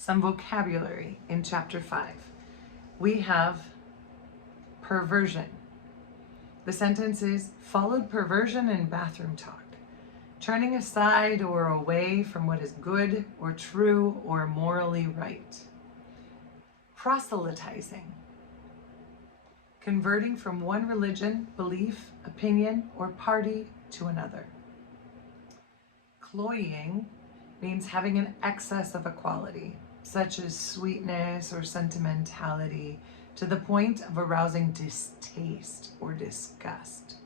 Some vocabulary in chapter 5. We have perversion. The sentence is, followed perversion in bathroom talk, turning aside or away from what is good or true or morally right. Proselytizing. Converting from one religion, belief, opinion, or party to another. Cloying means having an excess of a quality, such as sweetness or sentimentality, to the point of arousing distaste or disgust.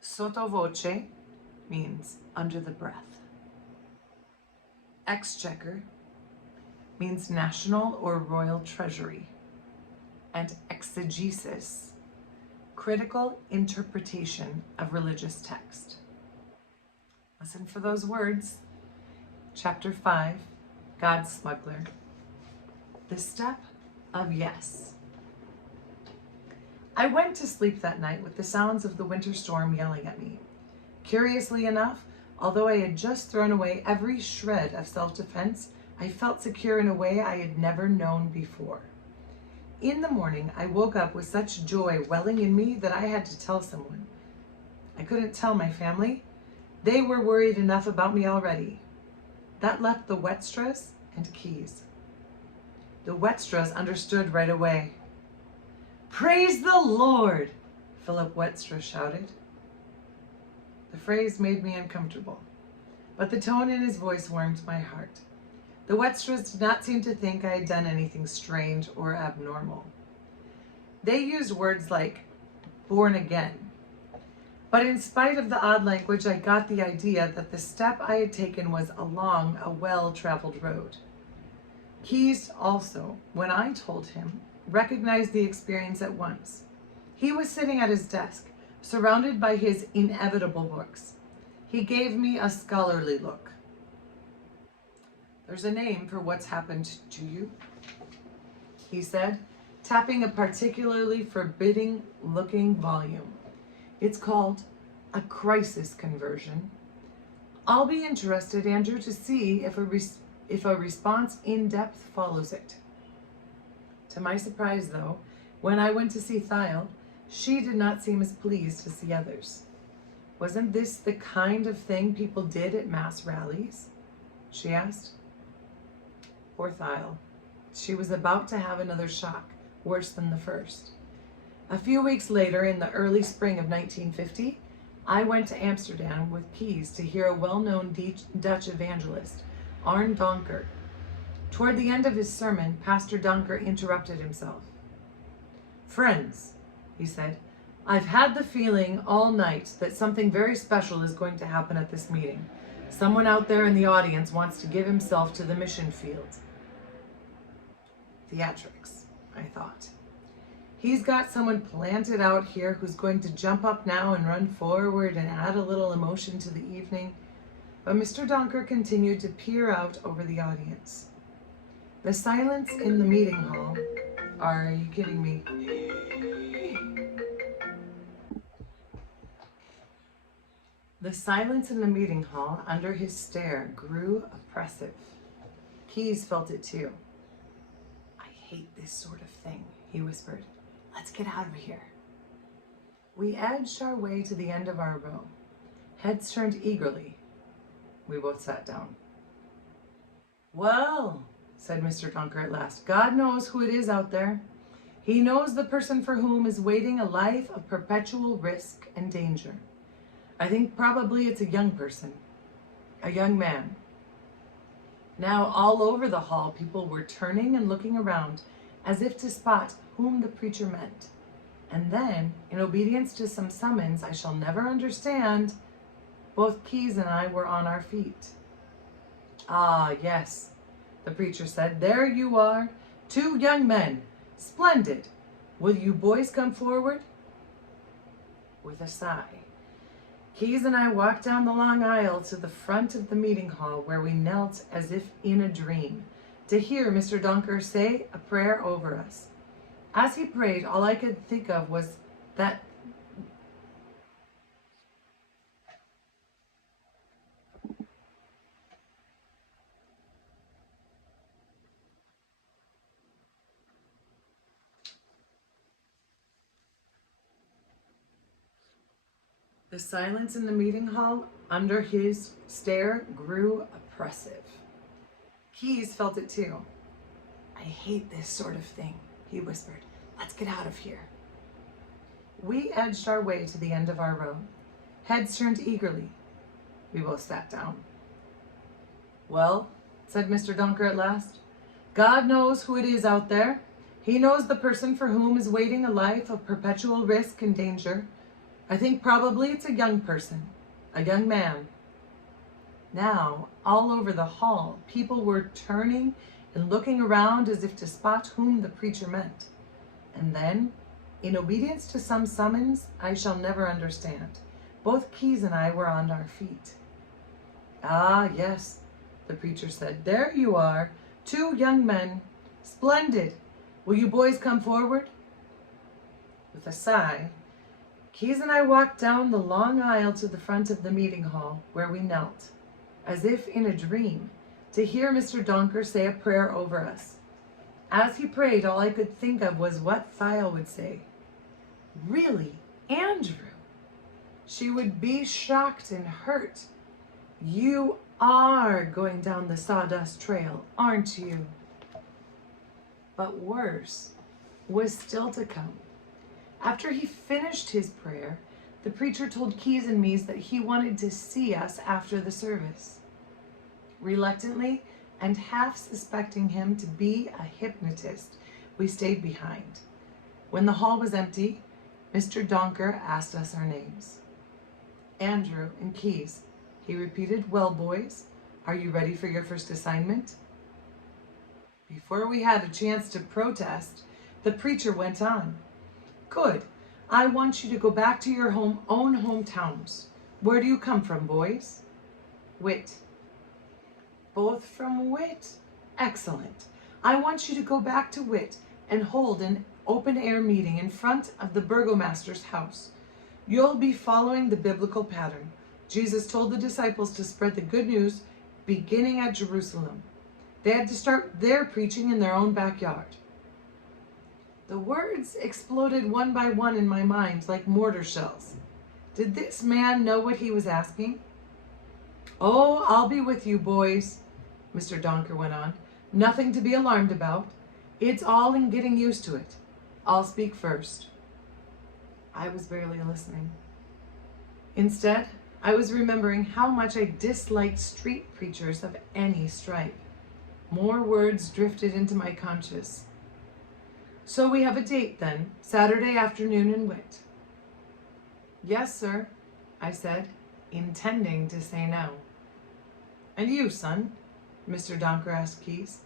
Sotto voce means under the breath. Exchequer means national or royal treasury. And exegesis, critical interpretation of religious text. Listen for those words. Chapter 5, God's Smuggler. The step of yes. I went to sleep that night with the sounds of the winter storm yelling at me. Curiously enough, although I had just thrown away every shred of self-defense, I felt secure in a way I had never known before. In the morning, I woke up with such joy welling in me that I had to tell someone. I couldn't tell my family. They were worried enough about me already. That left the Wetstras and Keys. The Wetstras understood right away. "Praise the Lord!" Philip Wetstra shouted. The phrase made me uncomfortable, but the tone in his voice warmed my heart. The Wetstras did not seem to think I had done anything strange or abnormal. They used words like born again. But in spite of the odd language, I got the idea that the step I had taken was along a well-traveled road. Keys also, when I told him, recognized the experience at once. He was sitting at his desk, surrounded by his inevitable books. He gave me a scholarly look. "There's a name for what's happened to you," he said, tapping a particularly forbidding-looking volume. "It's called A Crisis Conversion. I'll be interested, Andrew, to see if a response in depth follows it." To my surprise, though, when I went to see Thiel, she did not seem as pleased to see others. "Wasn't this the kind of thing people did at mass rallies?" she asked. Poor Thiel. She was about to have another shock, worse than the first. A few weeks later, in the early spring of 1950, I went to Amsterdam with Keys to hear a well-known Dutch evangelist, Arne Donker. Toward the end of his sermon, Pastor Donker interrupted himself. "Friends," he said, "I've had the feeling all night that something very special is going to happen at this meeting. Someone out there in the audience wants to give himself to the mission field." Theatrics, I thought. He's got someone planted out here who's going to jump up now and run forward and add a little emotion to the evening. But Mr. Donker continued to peer out over the audience. The silence in the meeting hall. Are you kidding me? The silence in the meeting hall under his stare grew oppressive. Keys felt it too. "I hate this sort of thing," he whispered. "Let's get out of here." We edged our way to the end of our row. Heads turned eagerly. We both sat down. "Well," said Mr. Donker at last, "God knows who it is out there. He knows the person for whom is waiting a life of perpetual risk and danger. I think probably it's a young person, a young man." Now all over the hall, people were turning and looking around as if to spot whom the preacher meant. And then, in obedience to some summons I shall never understand, both Keys and I were on our feet. "Ah, yes," the preacher said. "There you are, 2 young men. Splendid. Will you boys come forward?" With a sigh, Keys and I walked down the long aisle to the front of the meeting hall, where we knelt as if in a dream, to hear Mr. Donker say a prayer over us. As he prayed, all I could think of was that The silence in the meeting hall under his stare grew oppressive. Keyes felt it too. "I hate this sort of thing," he whispered. "Let's get out of here." We edged our way to the end of our row. Heads turned eagerly. We both sat down. "Well," said Mr. Donker at last, "God knows who it is out there. He knows the person for whom is waiting a life of perpetual risk and danger. I think probably it's a young person, a young man." Now, all over the hall, people were turning and looking around as if to spot whom the preacher meant. And then, in obedience to some summons I shall never understand, both Keyes and I were on our feet. "Ah, yes," the preacher said. "There you are, 2 young men. Splendid. Will you boys come forward?" With a sigh, Keyes and I walked down the long aisle to the front of the meeting hall, where we knelt, as if in a dream, to hear Mr. Donker say a prayer over us. As he prayed, all I could think of was what Thiel would say. "Really, Andrew?" She would be shocked and hurt. "You are going down the sawdust trail, aren't you?" But worse was still to come. After he finished his prayer, the preacher told Keyes and me that he wanted to see us after the service. Reluctantly, and half suspecting him to be a hypnotist, we stayed behind. When the hall was empty, Mr. Donker asked us our names. "Andrew and Keyes," he repeated. "Well, boys, are you ready for your first assignment?" Before we had a chance to protest, the preacher went on. "Good. I want you to go back to your own hometowns. Where do you come from, boys?" "Whit." "Both from Whit? Excellent. I want you to go back to Whit and hold an open-air meeting in front of the burgomaster's house. You'll be following the biblical pattern. Jesus told the disciples to spread the good news beginning at Jerusalem. They had to start their preaching in their own backyard." The words exploded one by one in my mind like mortar shells. Did this man know what he was asking? "Oh, I'll be with you, boys," Mr. Donker went on. "Nothing to be alarmed about. It's all in getting used to it. I'll speak first." I was barely listening. Instead, I was remembering how much I disliked street preachers of any stripe. More words drifted into my conscience. "So we have a date then, Saturday afternoon in Whit." "Yes, sir," I said, intending to say no. "And you, son?" Mr. Donker asked Keyes.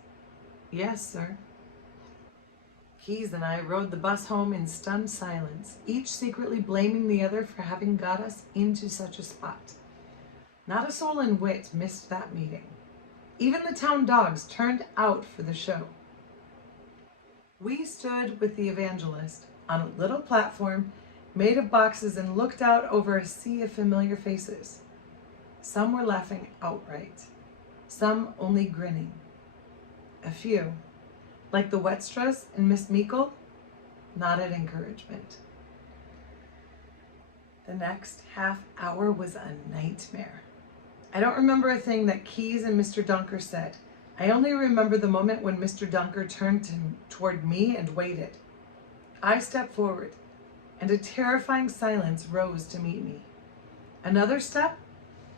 "Yes, sir." Keyes and I rode the bus home in stunned silence, each secretly blaming the other for having got us into such a spot. Not a soul in Whit missed that meeting. Even the town dogs turned out for the show. We stood with the evangelist on a little platform made of boxes and looked out over a sea of familiar faces. Some were laughing outright, some only grinning. A few, like the Wetstras and Miss Meikle, nodded encouragement. The next half hour was a nightmare. I don't remember a thing that Keyes and Mr. Donker said. I only remember the moment when Mr. Donker turned toward me and waited. I stepped forward, and a terrifying silence rose to meet me. Another step,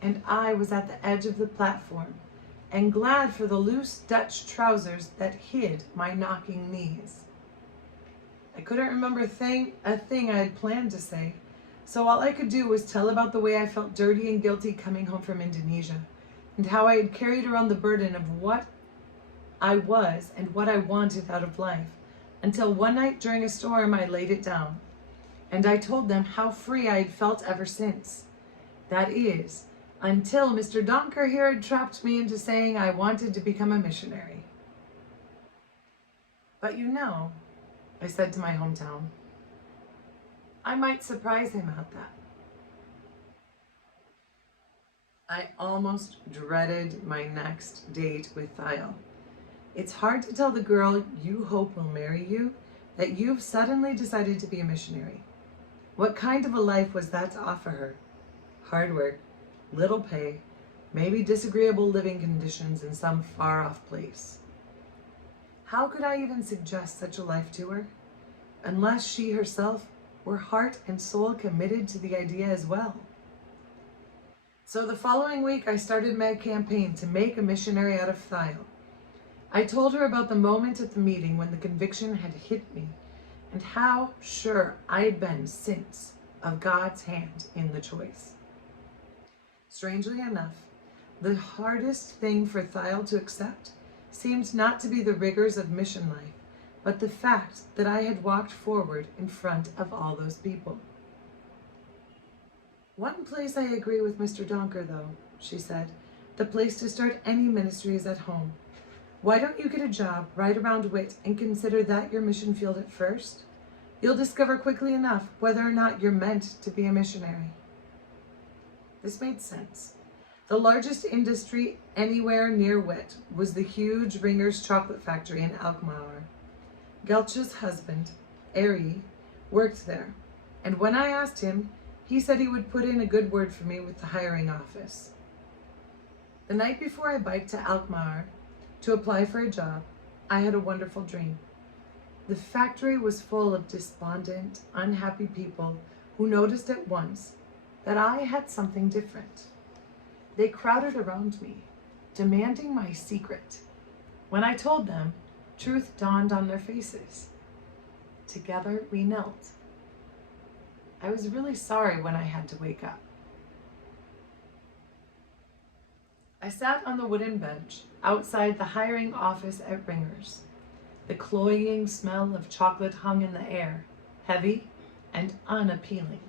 and I was at the edge of the platform, and glad for the loose Dutch trousers that hid my knocking knees. I couldn't remember a thing I had planned to say, so all I could do was tell about the way I felt dirty and guilty coming home from Indonesia, and how I had carried around the burden of what I was and what I wanted out of life, until one night during a storm I laid it down, and I told them how free I had felt ever since. That is, until Mr. Donker here had trapped me into saying I wanted to become a missionary. "But you know," I said to my hometown, "I might surprise him at that." I almost dreaded my next date with Thiel. It's hard to tell the girl you hope will marry you that you've suddenly decided to be a missionary. What kind of a life was that to offer her? hard work, little pay, maybe disagreeable living conditions in some far-off place. How could I even suggest such a life to her, unless she herself were heart and soul committed to the idea as well? So the following week, I started my campaign to make a missionary out of Thiel. I told her about the moment at the meeting when the conviction had hit me, and how sure I had been since of God's hand in the choice. Strangely enough, the hardest thing for Thiel to accept seemed not to be the rigors of mission life, but the fact that I had walked forward in front of all those people. One place I agree with Mr. Donker, though, she said. The place to start any ministry is at home. Why don't you get a job right around Wit and consider that your mission field at first? You'll discover quickly enough whether or not you're meant to be a missionary. This made sense. The largest industry anywhere near Wit was the huge Ringer's chocolate factory in Alkmaar. Geltje's husband, Ari, worked there, and when I asked him, he said he would put in a good word for me with the hiring office. The night before I biked to Alkmaar to apply for a job, I had a wonderful dream. The factory was full of despondent, unhappy people who noticed at once that I had something different. They crowded around me, demanding my secret. When I told them, truth dawned on their faces. Together we knelt. I was really sorry when I had to wake up. I sat on the wooden bench outside the hiring office at Ringer's. The cloying smell of chocolate hung in the air, heavy and unappealing.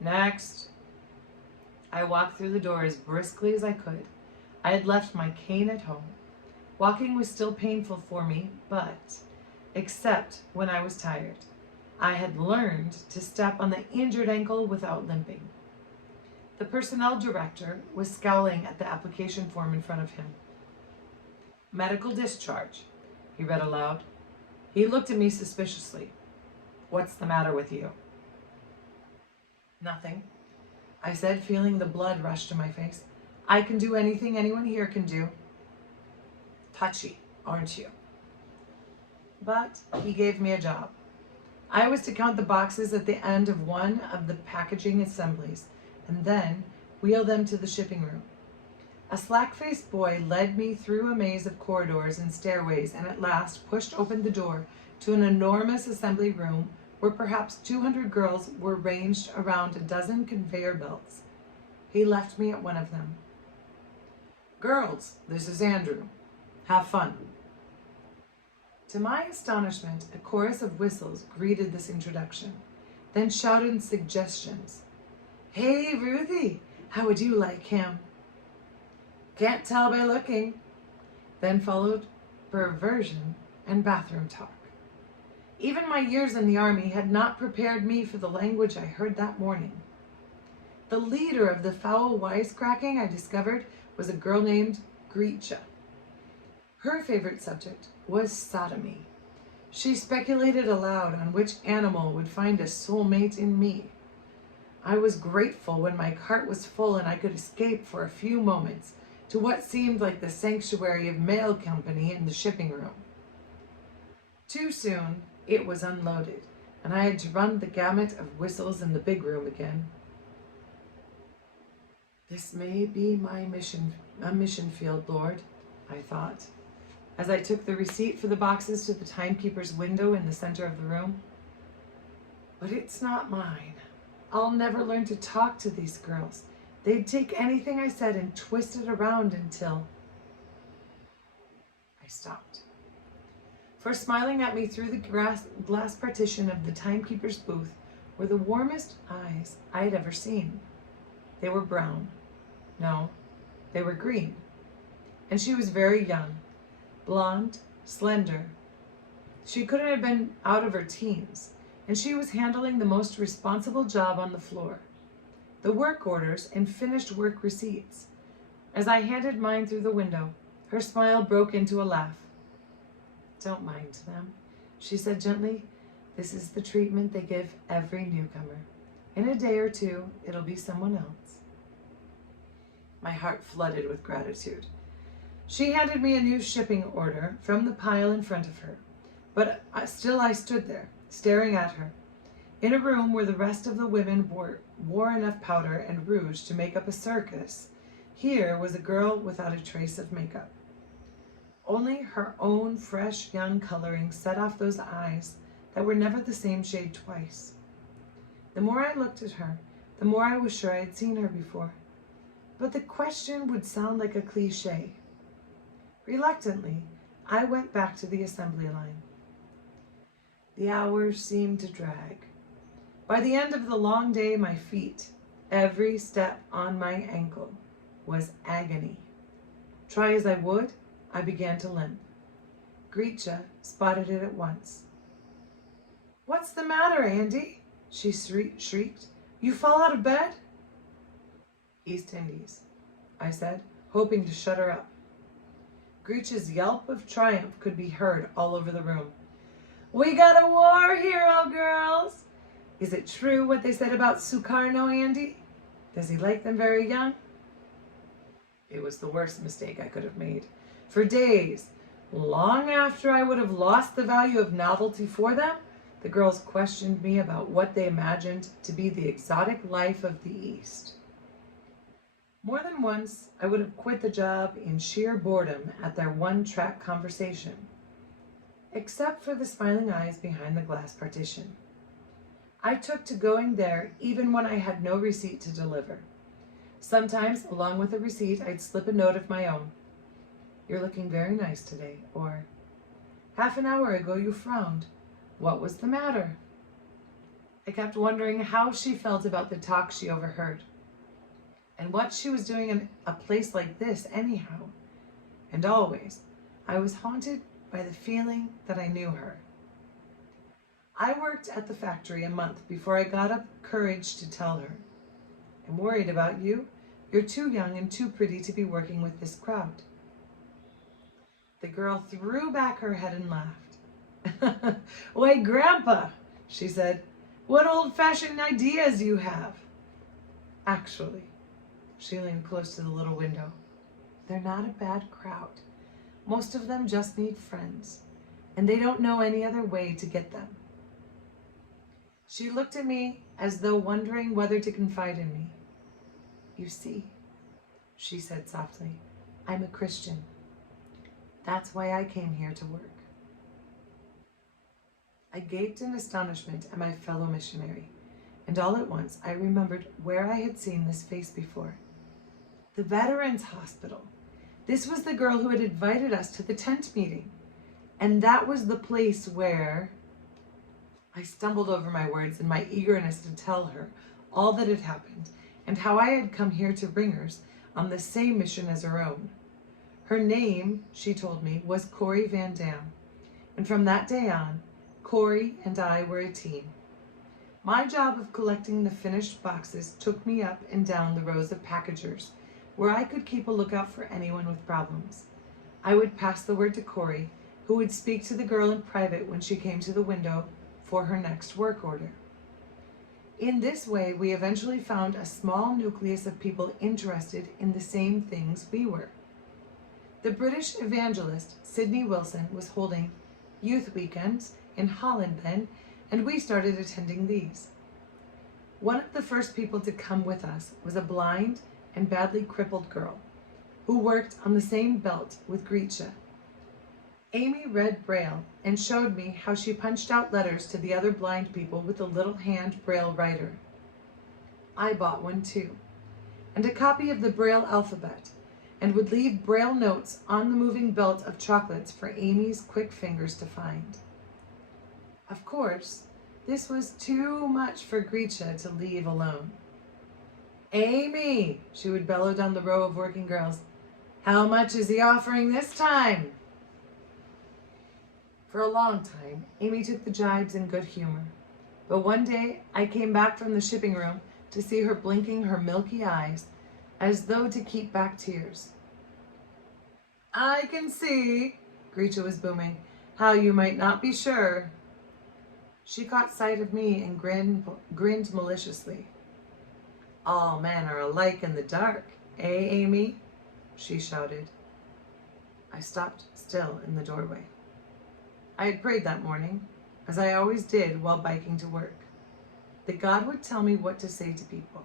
Next. I walked through the door as briskly as I could. I had left my cane at home. Walking was still painful for me, but, except when I was tired, I had learned to step on the injured ankle without limping. The personnel director was scowling at the application form in front of him. Medical discharge, he read aloud. He looked at me suspiciously. What's the matter with you? Nothing, I said, feeling the blood rush to my face. I can do anything anyone here can do. Touchy, aren't you? But he gave me a job. I was to count the boxes at the end of one of the packaging assemblies and then wheel them to the shipping room. A slack-faced boy led me through a maze of corridors and stairways and at last pushed open the door to an enormous assembly room where perhaps 200 girls were ranged around a dozen conveyor belts. He left me at one of them. Girls, this is Andrew. Have fun. To my astonishment, a chorus of whistles greeted this introduction, then shouted suggestions. Hey, Ruthie, how would you like him? Can't tell by looking. Then followed perversion and bathroom talk. Even my years in the army had not prepared me for the language I heard that morning. The leader of the foul wisecracking, I discovered, was a girl named Gretchen. Her favorite subject was sodomy. She speculated aloud on which animal would find a soulmate in me. I was grateful when my cart was full and I could escape for a few moments to what seemed like the sanctuary of mail company in the shipping room. Too soon, it was unloaded, and I had to run the gamut of whistles in the big room again. This may be my mission field, Lord, I thought, as I took the receipt for the boxes to the timekeeper's window in the center of the room. But it's not mine. I'll never learn to talk to these girls. They'd take anything I said and twist it around until I stopped. For smiling at me through the glass partition of the timekeeper's booth were the warmest eyes I had ever seen. They were brown. No, they were green. And she was very young, blonde, slender. She couldn't have been out of her teens, and she was handling the most responsible job on the floor, the work orders and finished work receipts. As I handed mine through the window, her smile broke into a laugh. Don't mind them, she said gently. This is the treatment they give every newcomer. In a day or two, it'll be someone else. My heart flooded with gratitude. She handed me a new shipping order from the pile in front of her, but still I stood there, staring at her. In a room where the rest of the women wore enough powder and rouge to make up a circus, here was a girl without a trace of makeup. Only her own fresh young coloring set off those eyes that were never the same shade twice. The more I looked at her, the more I was sure I had seen her before. But the question would sound like a cliche. Reluctantly, I went back to the assembly line. The hours seemed to drag. By the end of the long day, my feet, every step on my ankle, was agony. Try as I would, I began to limp. Gretchen spotted it at once. "What's the matter, Andy?" she shrieked. "You fall out of bed?" "East Indies," I said, hoping to shut her up. Gretchen's yelp of triumph could be heard all over the room. "We got a war hero, girls! Is it true what they said about Sukarno, Andy? Does he like them very young?" It was the worst mistake I could have made. For days, long after I would have lost the value of novelty for them, the girls questioned me about what they imagined to be the exotic life of the East. More than once, I would have quit the job in sheer boredom at their one-track conversation, except for the smiling eyes behind the glass partition. I took to going there even when I had no receipt to deliver. Sometimes, along with a receipt, I'd slip a note of my own. "You're looking very nice today," or "Half an hour ago you frowned. What was the matter?" I kept wondering how she felt about the talk she overheard, and what she was doing in a place like this anyhow. And always, I was haunted by the feeling that I knew her. I worked at the factory a month before I got up courage to tell her, "I'm worried about you. You're too young and too pretty to be working with this crowd." The girl threw back her head and laughed. "Why, Grandpa," she said, "what old-fashioned ideas you have." Actually, she leaned close to the little window, "they're not a bad crowd. Most of them just need friends, and they don't know any other way to get them." She looked at me as though wondering whether to confide in me. "You see," she said softly, "I'm a Christian. That's why I came here to work." I gaped in astonishment at my fellow missionary, and all at once I remembered where I had seen this face before. The Veterans Hospital. This was the girl who had invited us to the tent meeting. And that was the place where... I stumbled over my words in my eagerness to tell her all that had happened and how I had come here to Ringers on the same mission as her own. Her name, she told me, was Corrie Van Dam, and from that day on, Corrie and I were a team. My job of collecting the finished boxes took me up and down the rows of packagers, where I could keep a lookout for anyone with problems. I would pass the word to Corrie, who would speak to the girl in private when she came to the window for her next work order. In this way, we eventually found a small nucleus of people interested in the same things we were. The British evangelist, Sidney Wilson, was holding youth weekends in Holland then, and we started attending these. One of the first people to come with us was a blind and badly crippled girl who worked on the same belt with Gretchen. Amy read Braille and showed me how she punched out letters to the other blind people with a little hand Braille writer. I bought one too, and a copy of the Braille alphabet, and would leave Braille notes on the moving belt of chocolates for Amy's quick fingers to find. Of course, this was too much for Gretchen to leave alone. "Amy," she would bellow down the row of working girls, "how much is he offering this time?" For a long time, Amy took the jibes in good humor. But one day, I came back from the shipping room to see her blinking her milky eyes, as though to keep back tears. "I can see," Gretchen was booming, "how you might not be sure." She caught sight of me and grinned maliciously. All men are alike in the dark, eh, Amy? She shouted. I stopped still in the doorway. I had prayed that morning, as I always did while biking to work, that God would tell me what to say to people.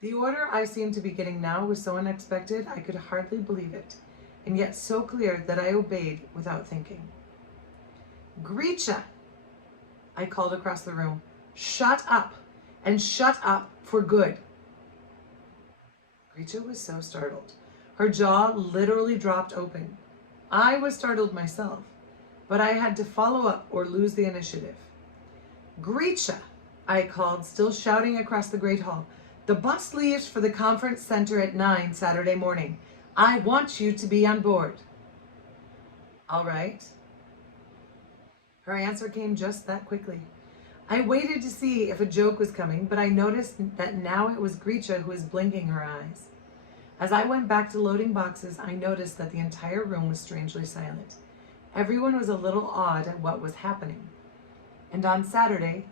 The order I seemed to be getting now was so unexpected I could hardly believe it, and yet so clear that I obeyed without thinking. Gretchen, I called across the room. Shut up, and shut up for good. Gretchen was so startled. Her jaw literally dropped open. I was startled myself, but I had to follow up or lose the initiative. Gretchen, I called, still shouting across the great hall. The bus leaves for the conference center at 9 Saturday morning. I want you to be on board. All right. Her answer came just that quickly. I waited to see if a joke was coming, but I noticed that now it was Gretchen who was blinking her eyes. As I went back to loading boxes, I noticed that the entire room was strangely silent. Everyone was a little awed at what was happening. And on Saturday,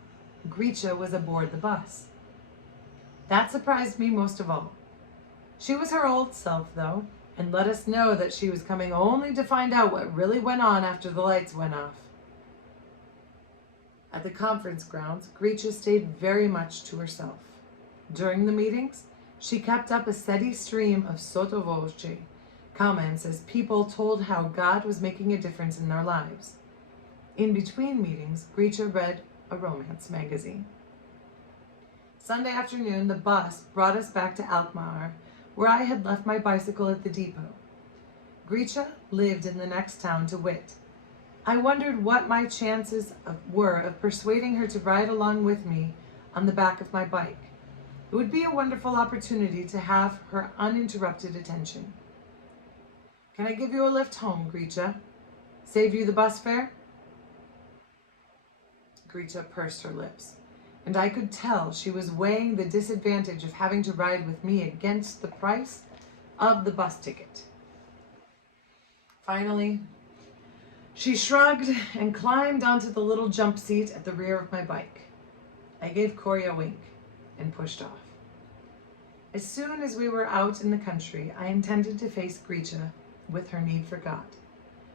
Gretchen was aboard the bus. That surprised me most of all. She was her old self, though, and let us know that she was coming only to find out what really went on after the lights went off. At the conference grounds, Gretchen stayed very much to herself. During the meetings, she kept up a steady stream of sotto voce comments as people told how God was making a difference in their lives. In between meetings, Gretchen read a romance magazine. Sunday afternoon, the bus brought us back to Alkmaar, where I had left my bicycle at the depot. Gretchen lived in the next town to wit. I wondered what my chances were of persuading her to ride along with me on the back of my bike. It would be a wonderful opportunity to have her uninterrupted attention. Can I give you a lift home, Gretchen? Save you the bus fare? Gretchen pursed her lips, and I could tell she was weighing the disadvantage of having to ride with me against the price of the bus ticket. Finally, she shrugged and climbed onto the little jump seat at the rear of my bike. I gave Corey a wink and pushed off. As soon as we were out in the country, I intended to face Gretchen with her need for God.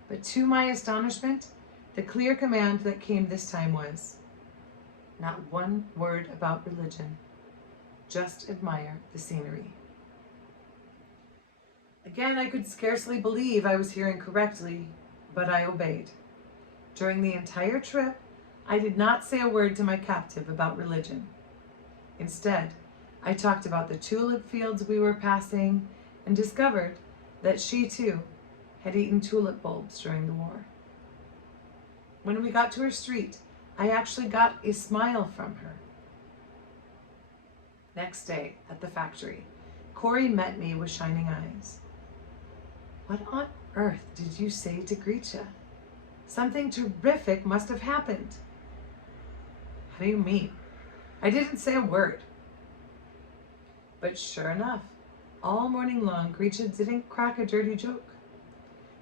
But to my astonishment, the clear command that came this time was, not one word about religion, just admire the scenery. Again, I could scarcely believe I was hearing correctly, but I obeyed. During the entire trip, I did not say a word to my captive about religion. Instead, I talked about the tulip fields we were passing and discovered that she too had eaten tulip bulbs during the war. When we got to her street, I actually got a smile from her. Next day, at the factory, Corey met me with shining eyes. What on earth did you say to Gretchen? Something terrific must have happened. How do you mean? I didn't say a word. But sure enough, all morning long, Gretchen didn't crack a dirty joke.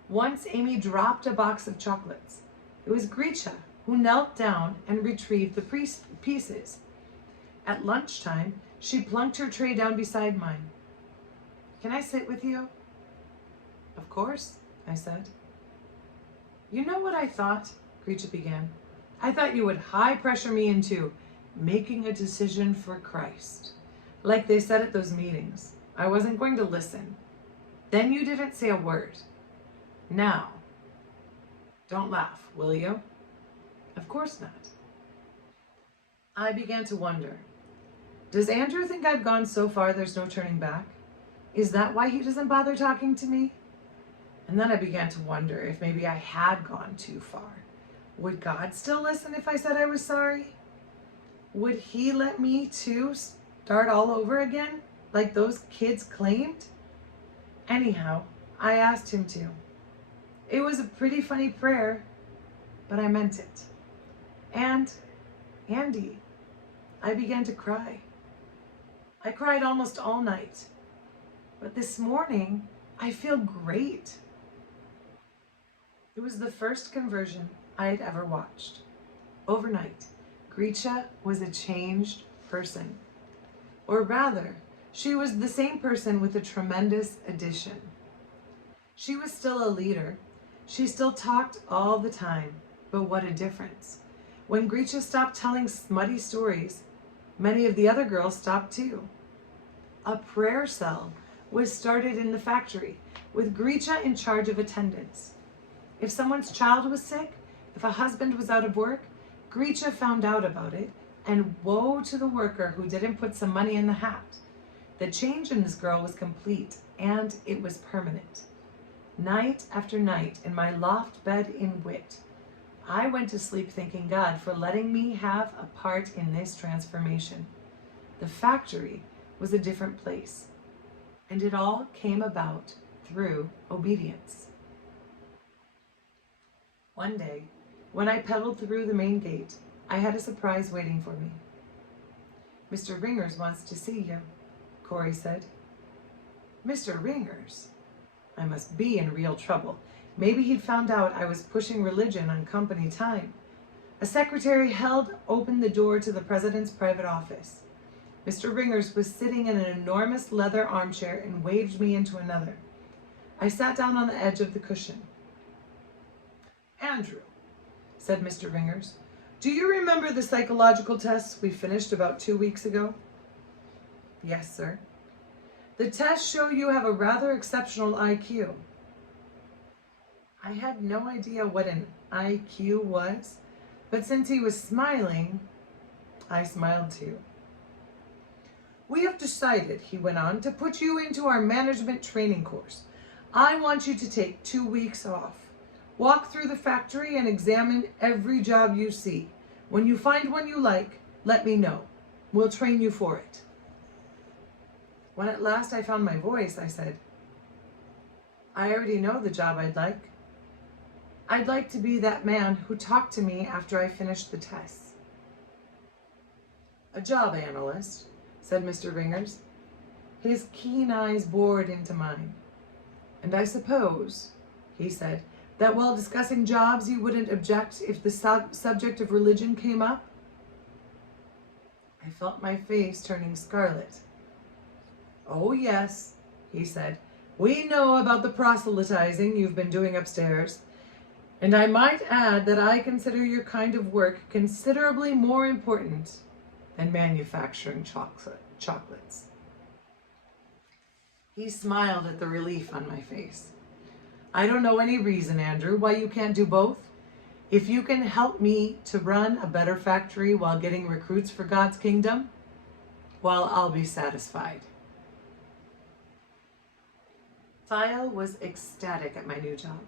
Once Amy dropped a box of chocolates. It was Gretchen who knelt down and retrieved the pieces. At lunchtime, she plunked her tray down beside mine. Can I sit with you? Of course, I said. You know what I thought? Gretchen began. I thought you would high pressure me into making a decision for Christ. Like they said at those meetings. I wasn't going to listen. Then you didn't say a word. Now, don't laugh, will you? Of course not. I began to wonder, does Andrew think I've gone so far there's no turning back? Is that why he doesn't bother talking to me? And then I began to wonder if maybe I had gone too far. Would God still listen if I said I was sorry? Would he let me too start all over again, like those kids claimed? Anyhow, I asked him to. It was a pretty funny prayer, but I meant it. And, Andy, I began to cry. I cried almost all night. But this morning, I feel great. It was the first conversion I had ever watched. Overnight, Gretchen was a changed person. Or rather, she was the same person with a tremendous addition. She was still a leader. She still talked all the time, but what a difference. When Grisha stopped telling smutty stories, many of the other girls stopped too. A prayer cell was started in the factory, with Grisha in charge of attendance. If someone's child was sick, if a husband was out of work, Grisha found out about it, and woe to the worker who didn't put some money in the hat. The change in this girl was complete, and it was permanent. Night after night, in my loft bed in Wit, I went to sleep thanking God for letting me have a part in this transformation. The factory was a different place, and it all came about through obedience. One day, when I pedaled through the main gate, I had a surprise waiting for me. "Mr. Ringers wants to see you," Corey said. "Mr. Ringers?" I must be in real trouble. Maybe he'd found out I was pushing religion on company time. A secretary held open the door to the president's private office. Mr. Ringers was sitting in an enormous leather armchair and waved me into another. I sat down on the edge of the cushion. "Andrew," said Mr. Ringers, "do you remember the psychological tests we finished about 2 weeks ago?" "Yes, sir." "The tests show you have a rather exceptional IQ." I had no idea what an IQ was, but since he was smiling, I smiled too. "We have decided," he went on, "to put you into our management training course. I want you to take 2 weeks off. Walk through the factory and examine every job you see. When you find one you like, let me know. We'll train you for it." When at last I found my voice, I said, "I already know the job I'd like. I'd like to be that man who talked to me after I finished the tests." "A job analyst," said Mr. Ringers. His keen eyes bored into mine. "And I suppose," he said, "that while discussing jobs you wouldn't object if the subject of religion came up?" I felt my face turning scarlet. "Oh yes," he said, "we know about the proselytizing you've been doing upstairs. And I might add that I consider your kind of work considerably more important than manufacturing chocolates." He smiled at the relief on my face. "I don't know any reason, Andrew, why you can't do both. If you can help me to run a better factory while getting recruits for God's kingdom, well, I'll be satisfied." Thyle was ecstatic at my new job.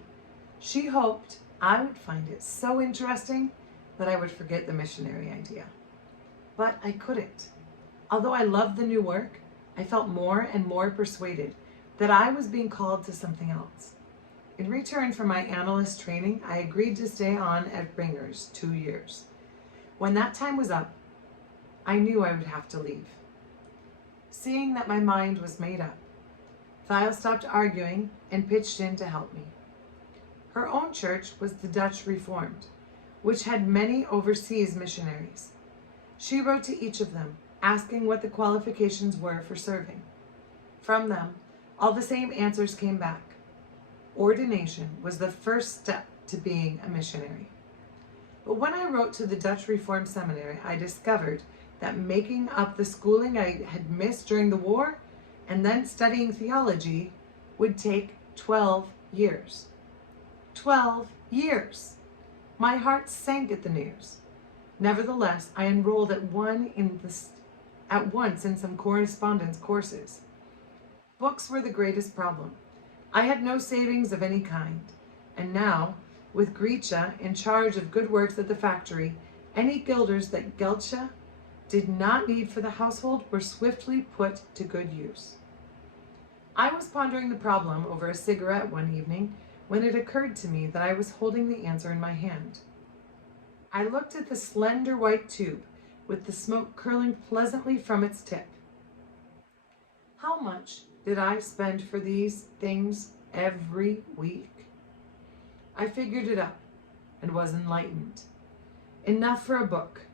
She hoped I would find it so interesting that I would forget the missionary idea. But I couldn't. Although I loved the new work, I felt more and more persuaded that I was being called to something else. In return for my analyst training, I agreed to stay on at Ringers 2 years. When that time was up, I knew I would have to leave. Seeing that my mind was made up, Thyle stopped arguing and pitched in to help me. Her own church was the Dutch Reformed, which had many overseas missionaries. She wrote to each of them, asking what the qualifications were for serving. From them, all the same answers came back. Ordination was the first step to being a missionary. But when I wrote to the Dutch Reformed Seminary, I discovered that making up the schooling I had missed during the war and then studying theology would take 12 years. 12 years! My heart sank at the news. Nevertheless, I enrolled at once in some correspondence courses. Books were the greatest problem. I had no savings of any kind, and now, with Grisha in charge of good works at the factory, any guilders that Gelsha did not need for the household were swiftly put to good use. I was pondering the problem over a cigarette one evening when it occurred to me that I was holding the answer in my hand. I looked at the slender white tube with the smoke curling pleasantly from its tip. How much did I spend for these things every week? I figured it out and was enlightened. Enough for a book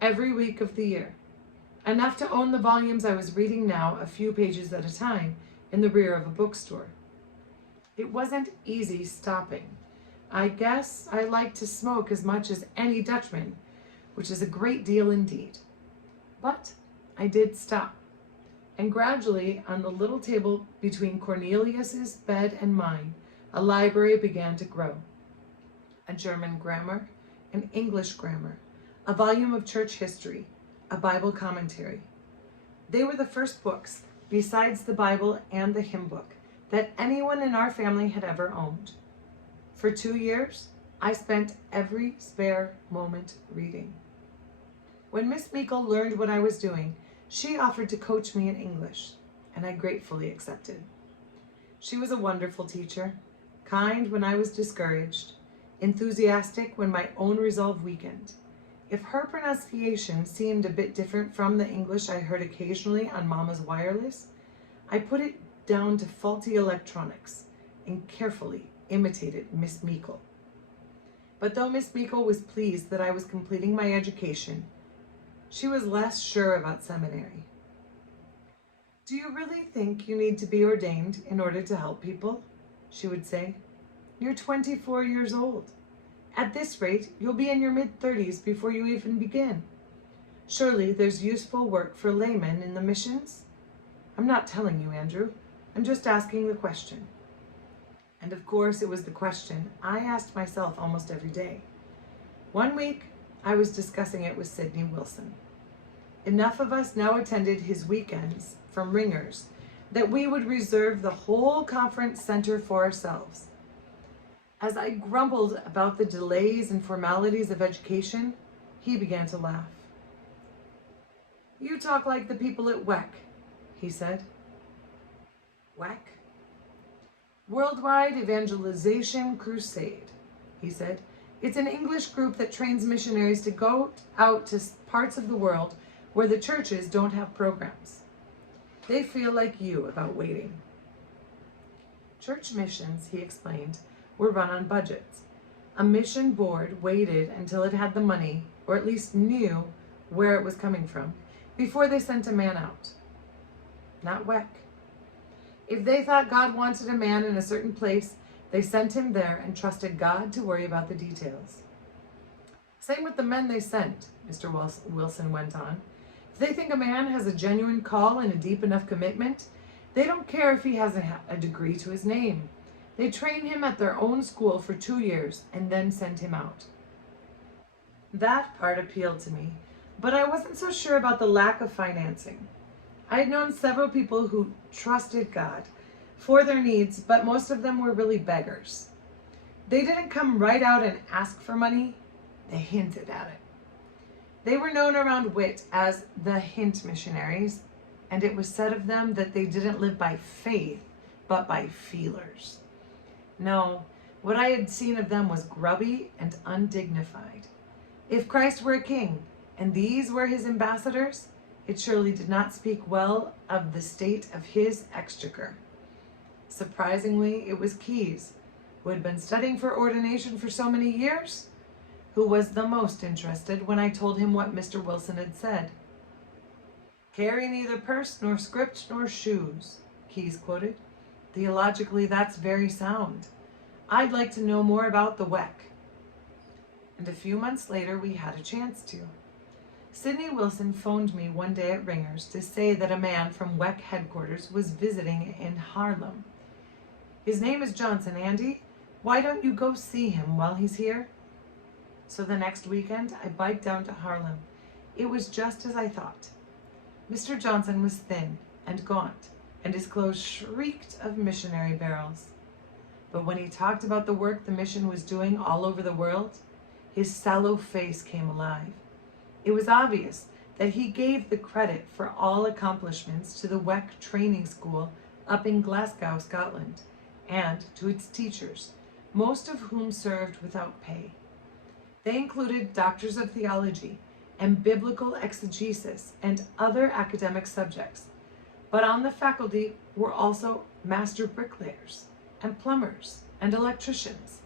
every week of the year. enough to own the volumes I was reading now a few pages at a time in the rear of a bookstore. It wasn't easy stopping. I guess I like to smoke as much as any Dutchman, which is a great deal indeed. But I did stop, and gradually on the little table between Cornelius's bed and mine, a library began to grow. A German grammar, an English grammar, a volume of church history, a Bible commentary. They were the first books, besides the Bible and the hymn book, that anyone in our family had ever owned. For 2 years, I spent every spare moment reading. When Miss Meikle learned what I was doing, she offered to coach me in English, and I gratefully accepted. She was a wonderful teacher, kind when I was discouraged, enthusiastic when my own resolve weakened. If her pronunciation seemed a bit different from the English I heard occasionally on Mama's wireless, I put it down to faulty electronics and carefully imitated Miss Meikle. But though Miss Meikle was pleased that I was completing my education, she was less sure about seminary. "Do you really think you need to be ordained in order to help people?" she would say. "You're 24 years old. At this rate, you'll be in your mid-30s before you even begin. Surely there's useful work for laymen in the missions?" "I'm not telling you, Andrew. I'm just asking the question." And of course it was the question I asked myself almost every day. One week, I was discussing it with Sidney Wilson. Enough of us now attended his weekends from Ringers that we would reserve the whole conference center for ourselves. As I grumbled about the delays and formalities of education, he began to laugh. "You talk like the people at WEC," he said. "WEC? Worldwide Evangelization Crusade," he said. "It's an English group that trains missionaries to go out to parts of the world where the churches don't have programs. They feel like you about waiting." Church missions, he explained, were run on budgets. A mission board waited until it had the money, or at least knew where it was coming from, before they sent a man out. Not WEC. If they thought God wanted a man in a certain place, they sent him there and trusted God to worry about the details. "Same with the men they sent," Mr. Wilson went on. "If they think a man has a genuine call and a deep enough commitment, they don't care if he has a degree to his name. They train him at their own school for 2 years and then send him out." That part appealed to me, but I wasn't so sure about the lack of financing. I had known several people who trusted God for their needs, but most of them were really beggars. They didn't come right out and ask for money, they hinted at it. They were known around WIT as the hint missionaries, and it was said of them that they didn't live by faith, but by feelers. No, what I had seen of them was grubby and undignified. If Christ were a king, and these were his ambassadors, it surely did not speak well of the state of his exchequer. Surprisingly, it was Keyes, who had been studying for ordination for so many years, who was the most interested when I told him what Mr. Wilson had said. "Carry neither purse nor script nor shoes," Keyes quoted. "Theologically, that's very sound. I'd like to know more about the WEC." And a few months later, we had a chance to. Sidney Wilson phoned me one day at Ringers to say that a man from WEC headquarters was visiting in Haarlem. "His name is Johnson, Andy. Why don't you go see him while he's here?" So the next weekend, I biked down to Haarlem. It was just as I thought. Mr. Johnson was thin and gaunt, and his clothes shrieked of missionary barrels. But when he talked about the work the mission was doing all over the world, his sallow face came alive. It was obvious that he gave the credit for all accomplishments to the WEC training school up in Glasgow, Scotland, and to its teachers, most of whom served without pay. They included doctors of theology and biblical exegesis and other academic subjects, but on the faculty were also master bricklayers and plumbers and electricians,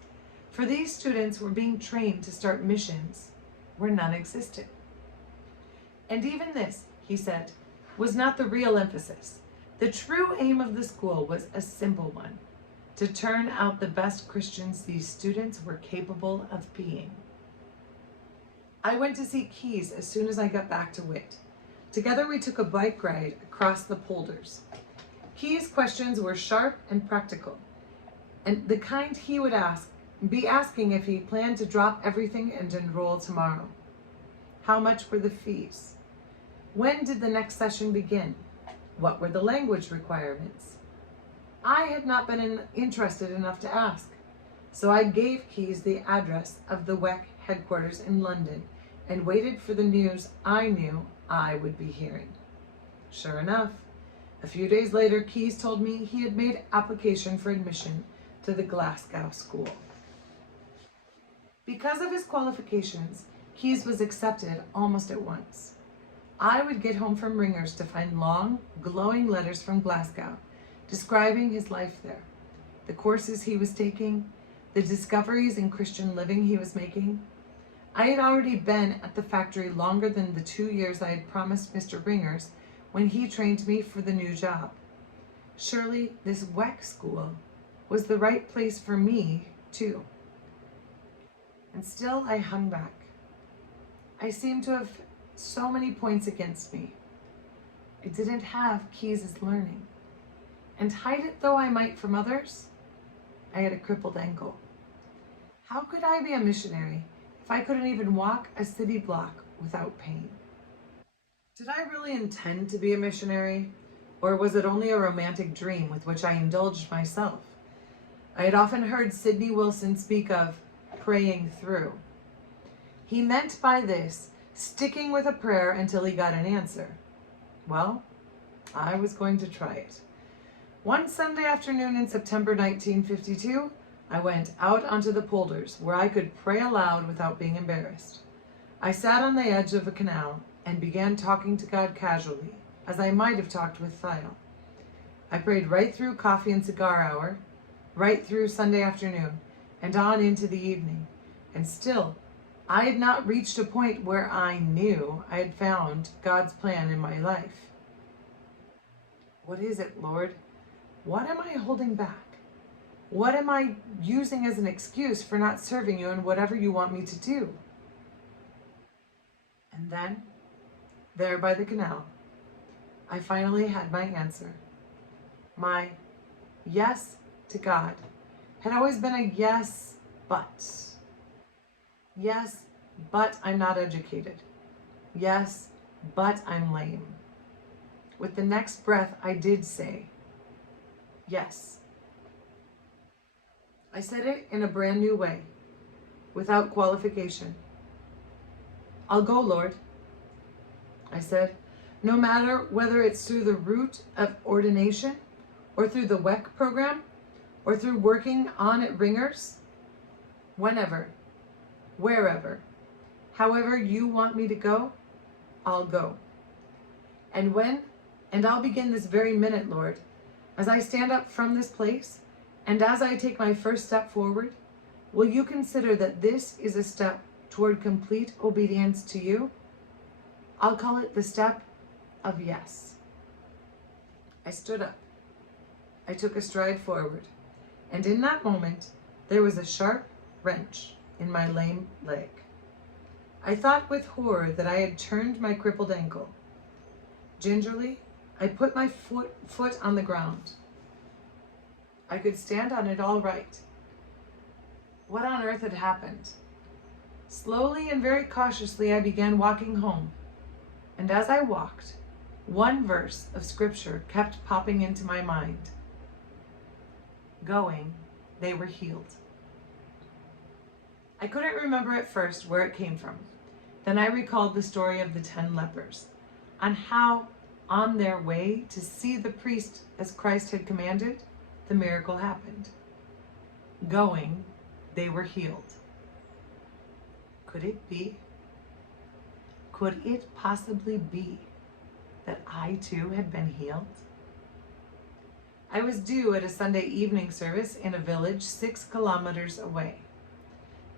for these students were being trained to start missions where none existed. And even this, he said, was not the real emphasis. The true aim of the school was a simple one: to turn out the best Christians these students were capable of being. I went to see Keys as soon as I got back to Witt. Together we took a bike ride across the polders. Keys' questions were sharp and practical, and the kind he would be asking if he planned to drop everything and enroll tomorrow. How much were the fees? When did the next session begin? What were the language requirements? I had not been interested enough to ask, so I gave Keys the address of the WEC headquarters in London and waited for the news I knew I would be hearing. Sure enough, a few days later, Keys told me he had made application for admission to the Glasgow school. Because of his qualifications, Keys was accepted almost at once. I would get home from Ringers to find long, glowing letters from Glasgow describing his life there, the courses he was taking, the discoveries in Christian living he was making. I had already been at the factory longer than the 2 years I had promised Mr. Ringers when he trained me for the new job. Surely this WEC school was the right place for me, too. And still I hung back. I seemed to have so many points against me. I didn't have Keys' learning. And hide it though I might from others, I had a crippled ankle. How could I be a missionary if I couldn't even walk a city block without pain? Did I really intend to be a missionary, or was it only a romantic dream with which I indulged myself? I had often heard Sidney Wilson speak of praying through. He meant by this sticking with a prayer until he got an answer. Well, I was going to try it. One Sunday afternoon in September 1952, I went out onto the polders where I could pray aloud without being embarrassed. I sat on the edge of a canal and began talking to God casually, as I might have talked with Thiel. I prayed right through coffee and cigar hour, right through Sunday afternoon, and on into the evening. And still, I had not reached a point where I knew I had found God's plan in my life. What is it, Lord? What am I holding back? What am I using as an excuse for not serving you in whatever you want me to do? And then, there by the canal, I finally had my answer. My yes to God had always been a yes, but. Yes, but I'm not educated. Yes, but I'm lame. With the next breath, I did say, yes. I said it in a brand new way, without qualification. I'll go, Lord. I said, no matter whether it's through the route of ordination, or through the WEC program, or through working on at Ringers, whenever, wherever, however you want me to go, I'll go. And I'll begin this very minute, Lord, as I stand up from this place, and as I take my first step forward, will you consider that this is a step toward complete obedience to you? I'll call it the step of yes. I stood up. I took a stride forward, and in that moment, there was a sharp wrench in my lame leg. I thought with horror that I had turned my crippled ankle. Gingerly, I put my foot on the ground. I could stand on it all right. What on earth had happened? Slowly and very cautiously, I began walking home. And as I walked, one verse of scripture kept popping into my mind. Going, they were healed. I couldn't remember at first where it came from. Then I recalled the story of the 10 lepers, on how, on their way to see the priest as Christ had commanded, the miracle happened. Going, they were healed. Could it be? Could it possibly be that I too had been healed? I was due at a Sunday evening service in a village 6 kilometers away.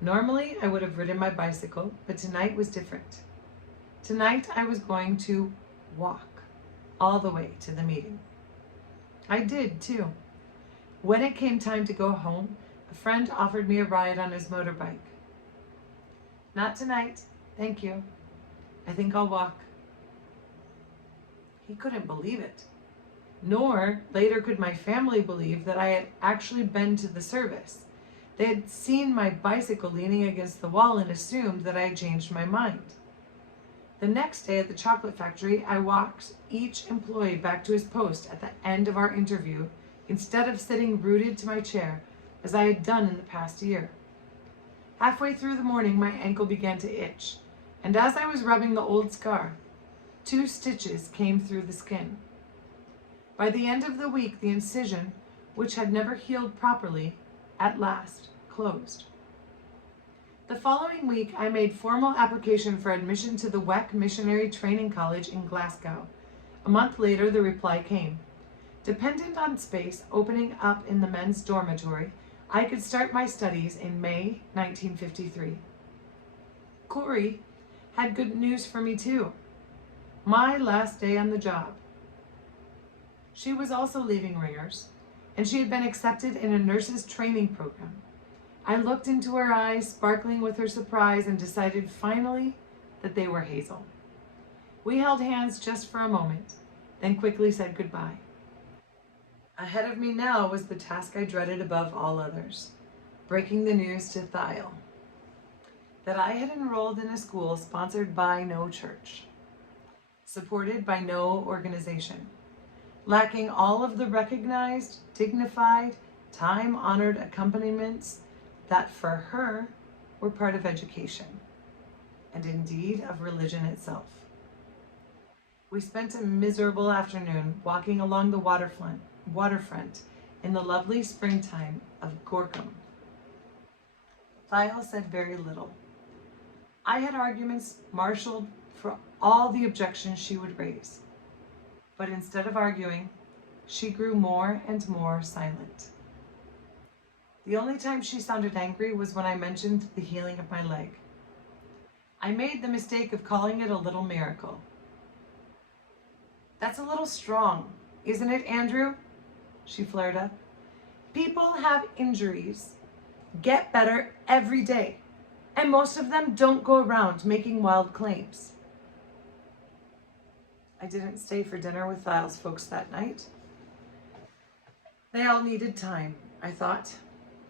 Normally, I would have ridden my bicycle, but tonight was different. Tonight, I was going to walk all the way to the meeting. I did too. When it came time to go home, a friend offered me a ride on his motorbike. Not tonight, thank you. I think I'll walk. He couldn't believe it. Nor later could my family believe that I had actually been to the service. They had seen my bicycle leaning against the wall and assumed that I had changed my mind. The next day at the chocolate factory, I walked each employee back to his post at the end of our interview instead of sitting rooted to my chair as I had done in the past year. Halfway through the morning, my ankle began to itch, and as I was rubbing the old scar, 2 stitches came through the skin. By the end of the week, the incision, which had never healed properly, at last closed. The following week, I made formal application for admission to the WEC Missionary Training College in Glasgow. A month later, the reply came. Dependent on space opening up in the men's dormitory, I could start my studies in May 1953. Corey had good news for me too. My last day on the job. She was also leaving Ringers, and she had been accepted in a nurse's training program. I looked into her eyes, sparkling with her surprise, and decided finally that they were Hazel. We held hands just for a moment, then quickly said goodbye. Ahead of me now was the task I dreaded above all others, breaking the news to Thiel that I had enrolled in a school sponsored by no church, supported by no organization, lacking all of the recognized, dignified, time-honored accompaniments that for her were part of education, and indeed of religion itself. We spent a miserable afternoon walking along the waterfront in the lovely springtime of Gorkum. Thiel said very little. I had arguments marshaled for all the objections she would raise, but instead of arguing, she grew more and more silent. The only time she sounded angry was when I mentioned the healing of my leg. I made the mistake of calling it a little miracle. That's a little strong, isn't it, Andrew? She flared up. People have injuries, get better every day, and most of them don't go around making wild claims. I didn't stay for dinner with Thiel's folks that night. They all needed time, I thought,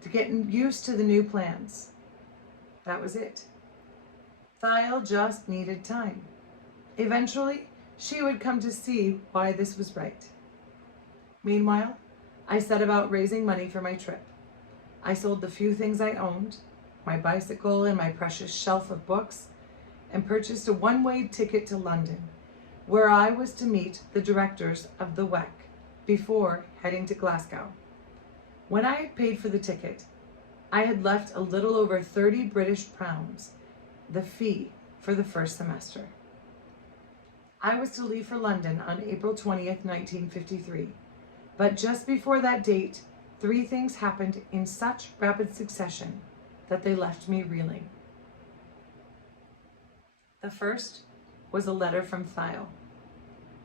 to get used to the new plans. That was it. Thiel just needed time. Eventually, she would come to see why this was right. Meanwhile, I set about raising money for my trip. I sold the few things I owned, my bicycle and my precious shelf of books, and purchased a one-way ticket to London, where I was to meet the directors of the WEC before heading to Glasgow. When I had paid for the ticket, I had left a little over 30 British pounds, the fee for the first semester. I was to leave for London on April 20th, 1953, but just before that date, 3 things happened in such rapid succession that they left me reeling. The first was a letter from Thiel.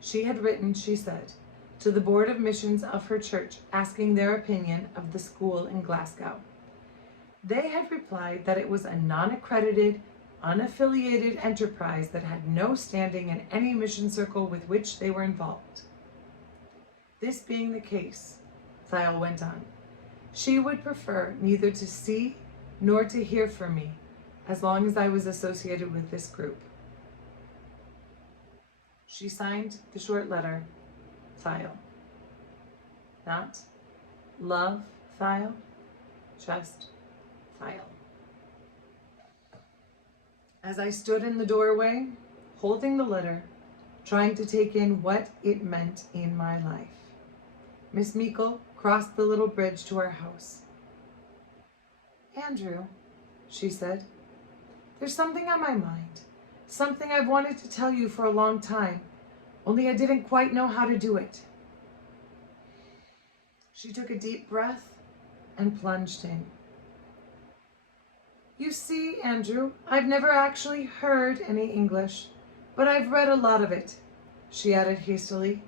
She had written, she said, to the Board of Missions of her church asking their opinion of the school in Glasgow. They had replied that it was a non-accredited, unaffiliated enterprise that had no standing in any mission circle with which they were involved. This being the case, Thiel went on, she would prefer neither to see nor to hear from me as long as I was associated with this group. She signed the short letter, Thiel. Not love Thiel, just Thiel. As I stood in the doorway, holding the letter, trying to take in what it meant in my life, Miss Meikle crossed the little bridge to our house. Andrew, she said, there's something on my mind, something I've wanted to tell you for a long time, only I didn't quite know how to do it. She took a deep breath and plunged in. You see, Andrew, I've never actually heard any English, but I've read a lot of it. she added hastily,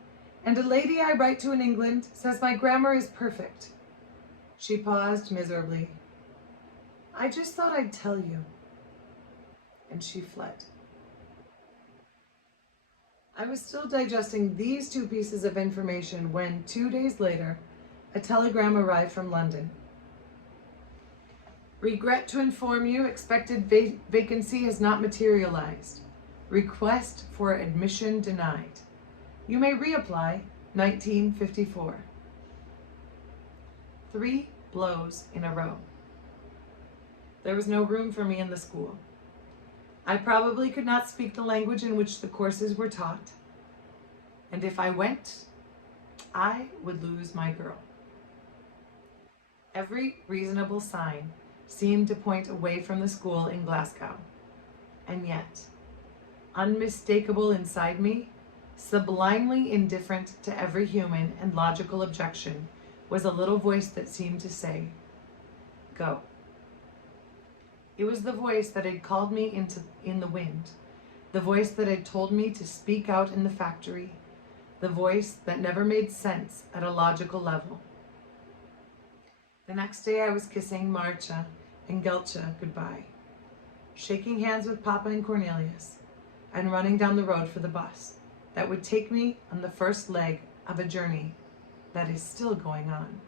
and a lady I write to in England says my grammar is perfect. She paused miserably. I just thought I'd tell you. And she fled. I was still digesting these two pieces of information when, 2 days later, a telegram arrived from London. Regret to inform you, expected vacancy has not materialized. Request for admission denied. You may reapply, 1954. 3 blows in a row. There was no room for me in the school. I probably could not speak the language in which the courses were taught. And if I went, I would lose my girl. Every reasonable sign seemed to point away from the school in Glasgow. And yet, unmistakable inside me, sublimely indifferent to every human and logical objection, was a little voice that seemed to say, go. It was the voice that had called me in the wind, the voice that had told me to speak out in the factory, the voice that never made sense at a logical level. The next day I was kissing Marcia and Gelcha goodbye, shaking hands with Papa and Cornelius, and running down the road for the bus that would take me on the first leg of a journey that is still going on.